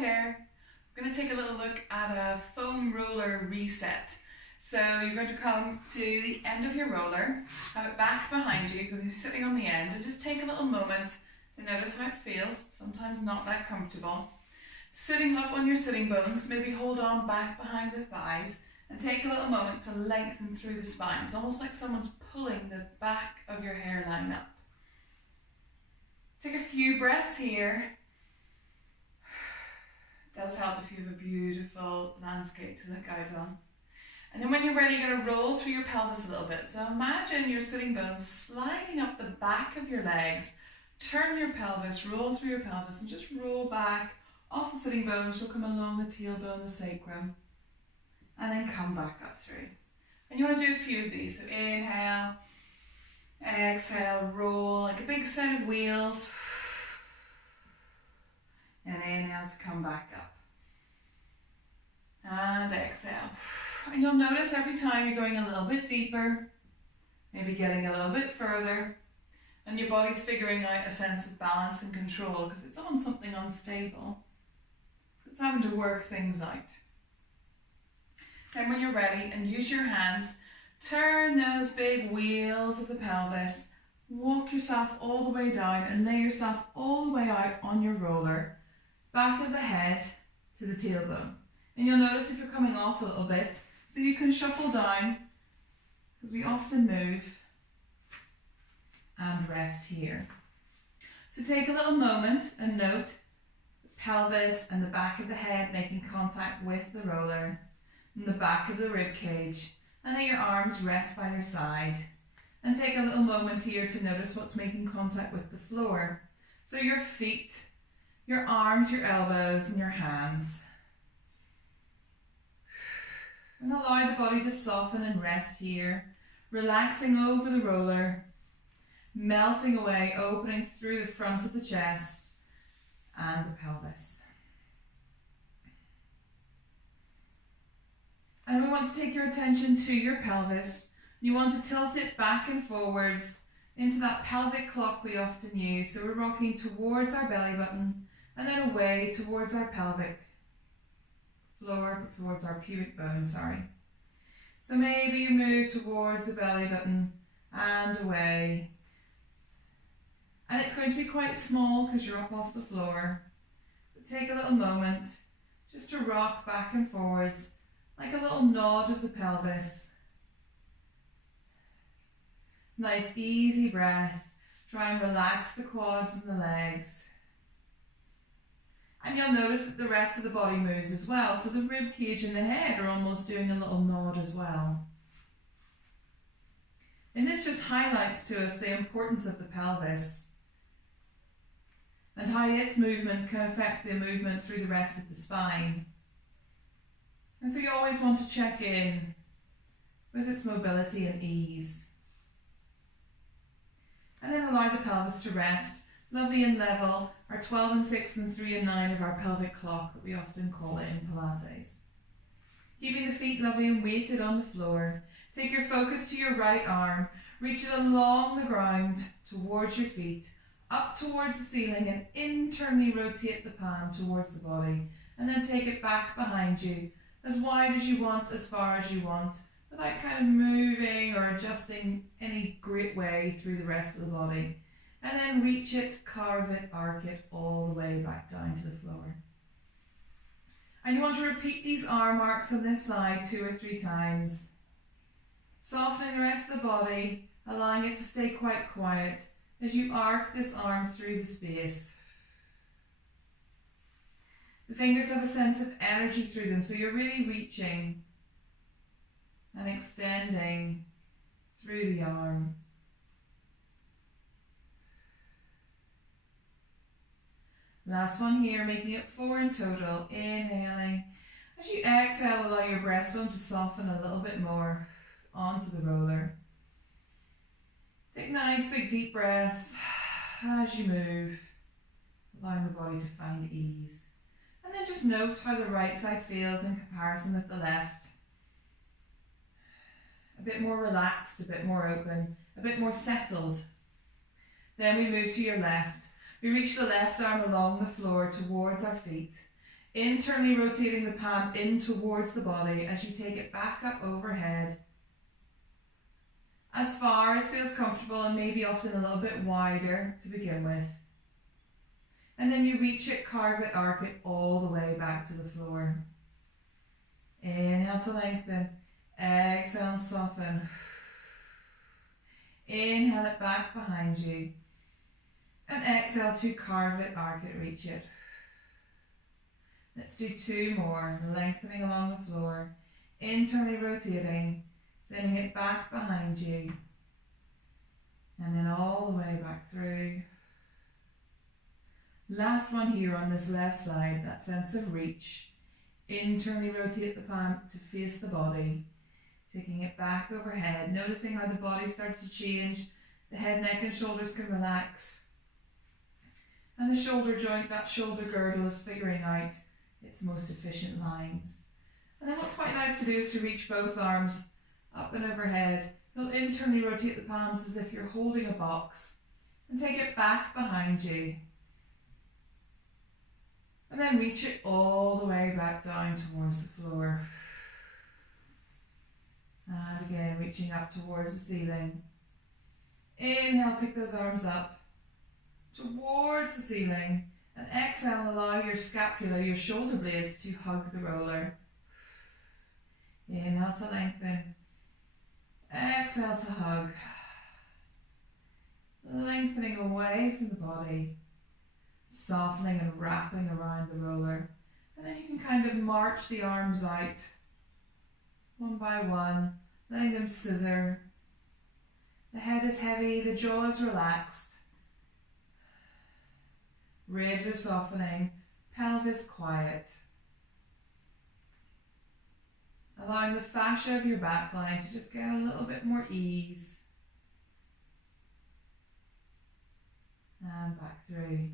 Hi there. We're going to take a little look at a foam roller reset. So you're going to come to the end of your roller, have it back behind you, you're going to be sitting on the end, and just take a little moment to notice how it feels, sometimes not that comfortable. Sitting up on your sitting bones, maybe hold on back behind the thighs, and take a little moment to lengthen through the spine. It's almost like someone's pulling the back of your hairline up. Take a few breaths here. It does help if you have a beautiful landscape to look out on. And then when you're ready, you're going to roll through your pelvis a little bit. So imagine your sitting bones sliding up the back of your legs. Turn your pelvis, roll through your pelvis, and just roll back off the sitting bones. You'll come along the tailbone, the sacrum, and then come back up through. And you want to do a few of these. So inhale, exhale, roll like a big set of wheels. And inhale to come back up. And exhale. And you'll notice every time you're going a little bit deeper, maybe getting a little bit further, and your body's figuring out a sense of balance and control because it's on something unstable. So it's having to work things out. Then when you're ready, and use your hands, turn those big wheels of the pelvis, walk yourself all the way down and lay yourself all the way out on your roller, back of the head to the tailbone. And you'll notice if you're coming off a little bit, so you can shuffle down, because we often move, and rest here. So take a little moment and note the pelvis and the back of the head making contact with the roller, and the back of the rib cage, and let your arms rest by your side. And take a little moment here to notice what's making contact with the floor. So your feet, your arms, your elbows, and your hands. And allow the body to soften and rest here, relaxing over the roller, melting away, opening through the front of the chest and the pelvis. And we want to take your attention to your pelvis. You want to tilt it back and forwards into that pelvic clock we often use. So we're rocking towards our belly button and then away towards our pelvic floor, towards our pubic bone, sorry. So maybe you move towards the belly button and away. And it's going to be quite small because you're up off the floor. But take a little moment just to rock back and forwards like a little nod of the pelvis. Nice easy breath. Try and relax the quads and the legs. And you'll notice that the rest of the body moves as well. So the rib cage and the head are almost doing a little nod as well. And this just highlights to us the importance of the pelvis and how its movement can affect the movement through the rest of the spine. And so you always want to check in with its mobility and ease. And then allow the pelvis to rest, lovely and level, our 12 and 6 and 3 and 9 of our pelvic clock that we often call it in Pilates. Keeping the feet lovely and weighted on the floor. Take your focus to your right arm, reach it along the ground towards your feet, up towards the ceiling, and internally rotate the palm towards the body. And then take it back behind you, as wide as you want, as far as you want, without kind of moving or adjusting any great way through the rest of the body. And then reach it, carve it, arc it all the way back down to the floor. And you want to repeat these arm arcs on this side 2 or 3 times. Softening the rest of the body, allowing it to stay quite quiet as you arc this arm through the space. The fingers have a sense of energy through them, so you're really reaching and extending through the arm. Last one here, making it 4 in total. Inhaling. As you exhale, allow your breastbone to soften a little bit more onto the roller. Take nice big deep breaths as you move, allowing the body to find ease. And then just note how the right side feels in comparison with the left. A bit more relaxed, a bit more open, a bit more settled. Then we move to your left. We reach the left arm along the floor towards our feet. Internally rotating the palm in towards the body as you take it back up overhead, as far as feels comfortable, and maybe often a little bit wider to begin with. And then you reach it, carve it, arc it all the way back to the floor. Inhale to lengthen, exhale and soften. Inhale it back behind you, and exhale to carve it, arc it, reach it. Let's do 2 more, lengthening along the floor, internally rotating, sending it back behind you, and then all the way back through. Last one here on this left side, that sense of reach. Internally rotate the palm to face the body, taking it back overhead, noticing how the body starts to change, the head, neck and shoulders can relax, and the shoulder joint, that shoulder girdle, is figuring out its most efficient lines. And then what's quite nice to do is to reach both arms up and overhead. You'll internally rotate the palms as if you're holding a box, and take it back behind you. And then reach it all the way back down towards the floor. And again, reaching up towards the ceiling. Inhale, pick those arms up towards the ceiling. And exhale, allow your scapula, your shoulder blades, to hug the roller. Inhale to lengthen. Exhale to hug. Lengthening away from the body. Softening and wrapping around the roller. And then you can kind of march the arms out one by one, letting them scissor. The head is heavy, the jaw is relaxed. Ribs are softening, pelvis quiet. Allowing the fascia of your back line to just get a little bit more ease. And back through.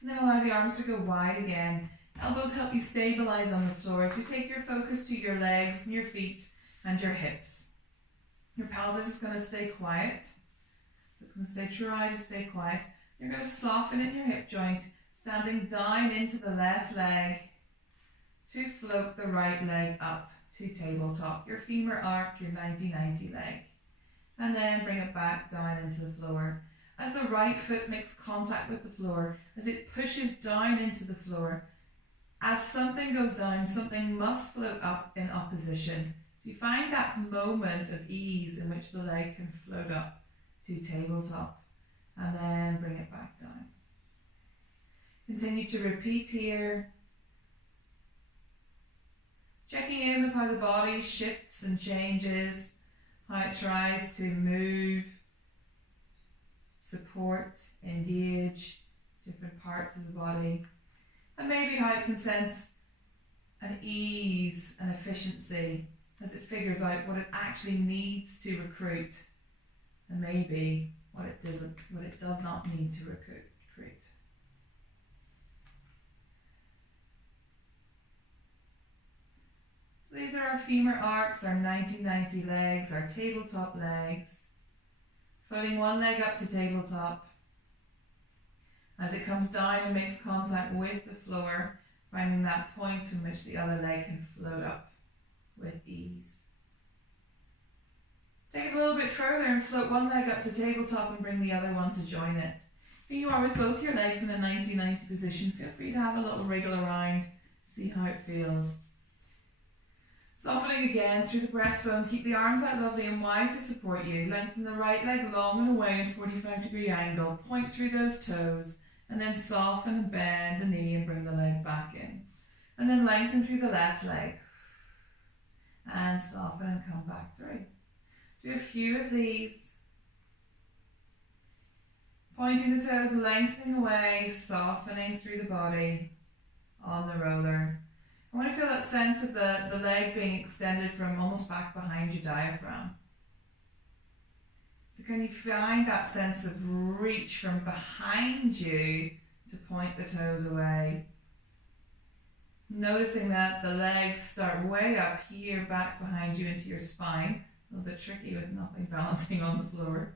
And then allow the arms to go wide again. Elbows help you stabilize on the floor. So you take your focus to your legs and your feet and your hips. Your pelvis is going to stay quiet. It's going to try to stay quiet. You're going to soften in your hip joint, standing down into the left leg to float the right leg up to tabletop. Your femur arc, your 90-90 leg. And then bring it back down into the floor. As the right foot makes contact with the floor, as it pushes down into the floor, as something goes down, something must float up in opposition. So you find that moment of ease in which the leg can float up to tabletop. And then bring it back down. Continue to repeat here. Checking in with how the body shifts and changes, how it tries to move, support, engage different parts of the body, and maybe how it can sense an ease and efficiency as it figures out what it actually needs to recruit, and maybe what it does not need to recruit. So these are our femur arcs, our 90-90 legs, our tabletop legs. Floating one leg up to tabletop. As it comes down and makes contact with the floor, finding that point in which the other leg can float up with ease. Take it a little bit further and float one leg up to tabletop and bring the other one to join it. Here you are with both your legs in a 90-90 position. Feel free to have a little wriggle around, see how it feels. Softening again through the breastbone. Keep the arms out lovely and wide to support you. Lengthen the right leg long and away in 45-degree angle. Point through those toes and then soften and bend the knee and bring the leg back in. And then lengthen through the left leg and soften and come back through. Do a few of these. Pointing the toes, lengthening away, softening through the body on the roller. I want to feel that sense of the leg being extended from almost back behind your diaphragm. So can you find that sense of reach from behind you to point the toes away? Noticing that the legs start way up here, back behind you into your spine. A little bit tricky with nothing balancing on the floor.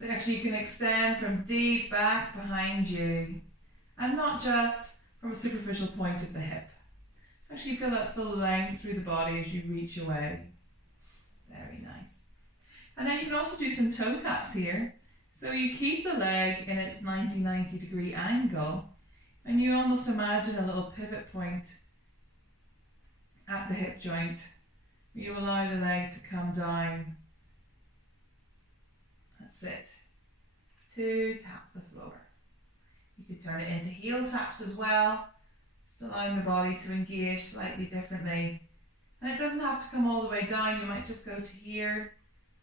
But actually you can extend from deep back behind you and not just from a superficial point of the hip. So actually feel that full length through the body as you reach away. Very nice. And then you can also do some toe taps here. So you keep the leg in its 90 degree angle, and you almost imagine a little pivot point at the hip joint. You allow the leg to come down. That's it. To tap the floor. You could turn it into heel taps as well, just allowing the body to engage slightly differently. And it doesn't have to come all the way down. You might just go to here.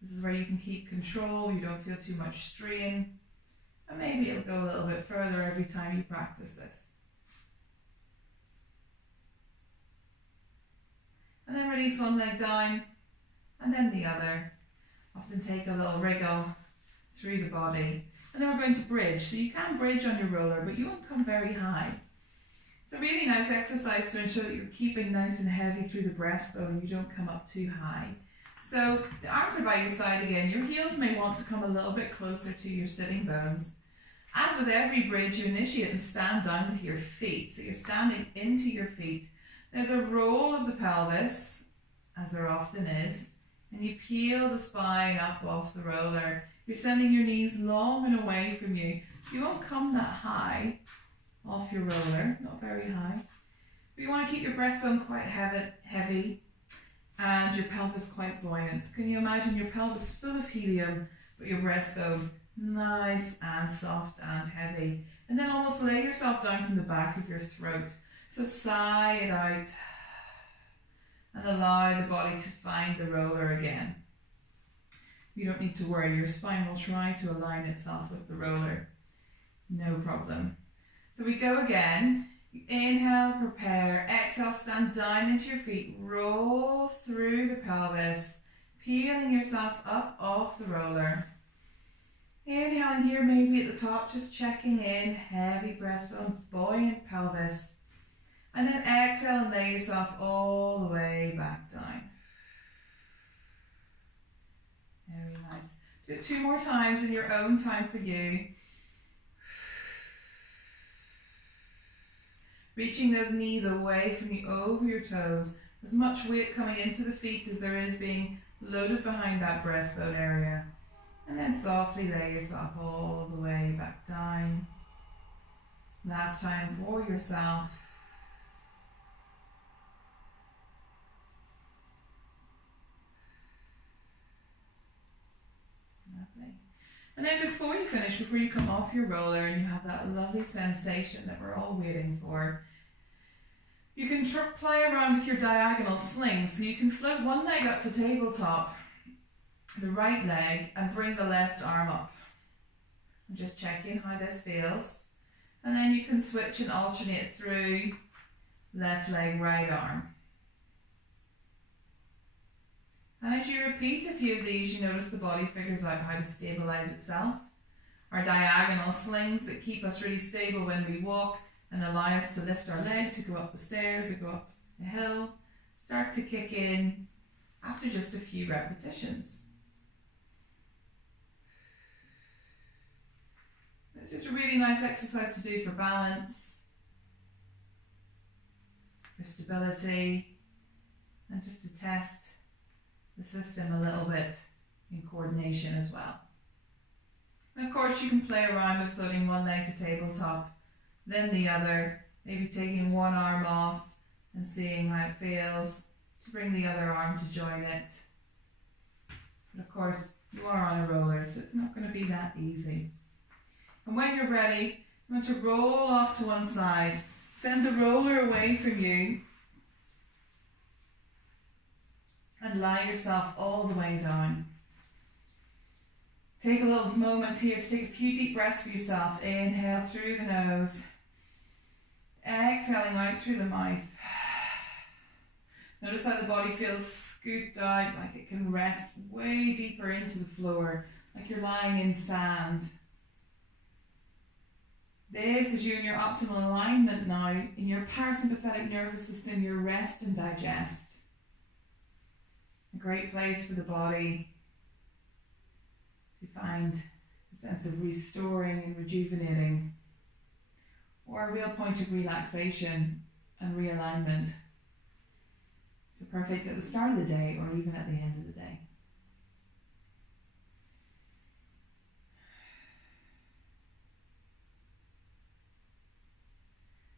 This is where you can keep control. You don't feel too much strain. And maybe it'll go a little bit further every time you practice this. And then release one leg down, and then the other. Often take a little wriggle through the body. And then we're going to bridge. So you can bridge on your roller, but you won't come very high. It's a really nice exercise to ensure that you're keeping nice and heavy through the breastbone and you don't come up too high. So the arms are by your side again. Your heels may want to come a little bit closer to your sitting bones. As with every bridge, you initiate and stand down with your feet. So you're standing into your feet. There's a roll of the pelvis, as there often is, and you peel the spine up off the roller. You're sending your knees long and away from you. You won't come that high off your roller, not very high. But you want to keep your breastbone quite heavy and your pelvis quite buoyant. So can you imagine your pelvis full of helium, but your breastbone nice and soft and heavy? And then almost lay yourself down from the back of your throat. So sigh it out and allow the body to find the roller again. You don't need to worry, your spine will try to align itself with the roller. No problem. So we go again. You inhale, prepare, exhale, stand down into your feet, roll through the pelvis, peeling yourself up off the roller. Inhaling here, maybe at the top, just checking in, heavy breastbone, buoyant pelvis. And then exhale and lay yourself all the way back down. Very nice. Do it 2 more times in your own time for you. Reaching those knees away from you, over your toes. As much weight coming into the feet as there is being loaded behind that breastbone area. And then softly lay yourself all the way back down. Last time for yourself. Lovely. And then before you finish, before you come off your roller and you have that lovely sensation that we're all waiting for, you can play around with your diagonal slings. So you can float one leg up to tabletop, the right leg, and bring the left arm up. And just check in how this feels. And then you can switch and alternate through left leg, right arm. And as you repeat a few of these, you notice the body figures out how to stabilize itself. Our diagonal slings that keep us really stable when we walk and allow us to lift our leg to go up the stairs or go up the hill, start to kick in after just a few repetitions. It's just a really nice exercise to do for balance, for stability, and just to test the system a little bit in coordination as well. And of course you can play around with floating one leg to tabletop, then the other, maybe taking one arm off and seeing how it feels to bring the other arm to join it. But of course you are on a roller, so it's not going to be that easy. And when you're ready, you want to roll off to one side, send the roller away from you, and lie yourself all the way down. Take a little moment here to take a few deep breaths for yourself. Inhale through the nose, exhaling out through the mouth. Notice how the body feels scooped out, like it can rest way deeper into the floor, like you're lying in sand. This is you in your optimal alignment now. In your parasympathetic nervous system, your rest and digest. A great place for the body to find a sense of restoring and rejuvenating. Or or a real point of relaxation and realignment. So perfect at the start of the day or even at the end of the day.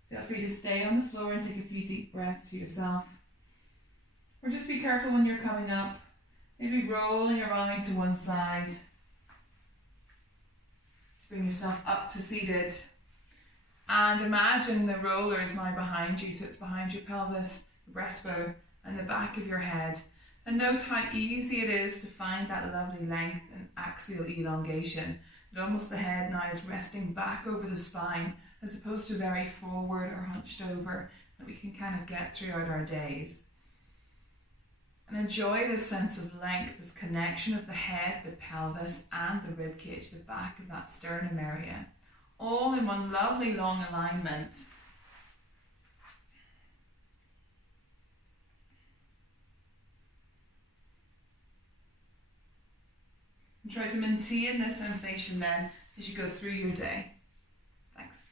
Feel free to stay on the floor and take a few deep breaths to yourself. Or just be careful when you're coming up, maybe rolling around to one side to bring yourself up to seated. And imagine the roller is now behind you, so it's behind your pelvis, your breastbone, and the back of your head. And note how easy it is to find that lovely length and axial elongation. That almost the head now is resting back over the spine as opposed to very forward or hunched over, that we can kind of get throughout our days. And enjoy this sense of length, this connection of the head, the pelvis, and the ribcage, the back of that sternum area, all in one lovely long alignment. And try to maintain this sensation then as you go through your day. Thanks.